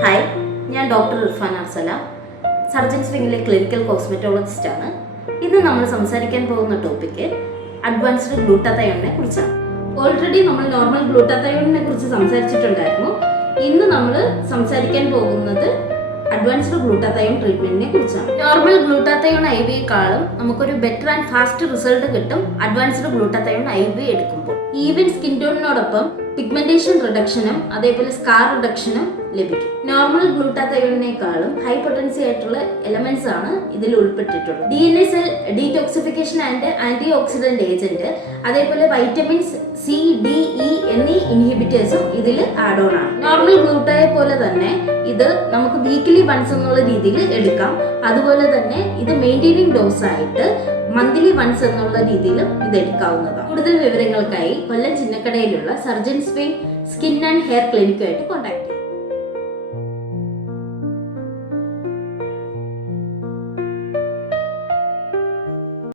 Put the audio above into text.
Hi, ഞാൻ doctor Irfan Arsalam, surgeons വിങ്ങിലെ clinical cosmetologist ആണ്. ഇന്ന് നമ്മൾ സംസാരിക്കാൻ പോകുന്ന ടോപ്പിക്ക് അഡ്വാൻസ്ഡ് ഗ്ലൂട്ടാതയോണിനെ കുറിച്ചാണ്. ഓൾറെഡി നമ്മൾ നോർമൽ ഗ്ലൂട്ടാതയോണിനെ കുറിച്ച് സംസാരിച്ചിട്ടുണ്ടായിരുന്നു. ഇന്ന് നമ്മൾ സംസാരിക്കാൻ പോകുന്നത് അഡ്വാൻസ്ഡ് ഗ്ലൂട്ടാതയോൺ ട്രീറ്റ്മെന്റിനെ കുറിച്ചാണ്. നോർമൽ ഗ്ലൂട്ടാതയോൺ IV യെക്കാളും നമുക്കൊരു ബെറ്റർ ആൻഡ് ഫാസ്റ്റ് റിസൾട്ട് കിട്ടും അഡ്വാൻസ്ഡ് ഗ്ലൂട്ടാതയോൺ IV എടുക്കുമ്പോൾ. ഈവൻ സ്കിൻ ടോണിനോടൊപ്പം പിഗ്മെന്റേഷൻ റിഡക്ഷനും അതേപോലെ സ്കാർ റിഡക്ഷനും ലഭിക്കും. നോർമൽ ഗ്ലൂട്ടാതയോണിനേക്കാളും ഹൈ പൊട്ടൻസി ആയിട്ടുള്ള എലമെന്റ്സ് ആണ് ഇതിൽ ഉൾപ്പെട്ടിട്ടുള്ളത്. DNA cell detoxification and antioxidant agent, അതേപോലെ വൈറ്റമിൻസ് C, D, E എന്നീ ഇൻഹിബിറ്റേഴ്സും ഇതിൽ ആഡ് ഓൺ ആണ്. നോർമൽ ഗ്ലൂട്ടായെ പോലെ തന്നെ ഇത് നമുക്ക് വീക്ക്ലി വൺസ് എന്നുള്ള രീതിയിൽ എടുക്കാം. അതുപോലെ തന്നെ ഇത് മെയിൻറ്റെയിനിങ് ഡോസ് ആയിട്ട് മന്ത്ലി വൺസ് എന്നുള്ള രീതിയിലും ഇത് എടുക്കാവുന്നതാണ്. കൂടുതൽ വിവരങ്ങൾക്കായി കൊല്ലം ചിന്നക്കടയിലുള്ള surgeons wing skin and hair ക്ലിനിക്കുമായിട്ട് കോൺടാക്ട്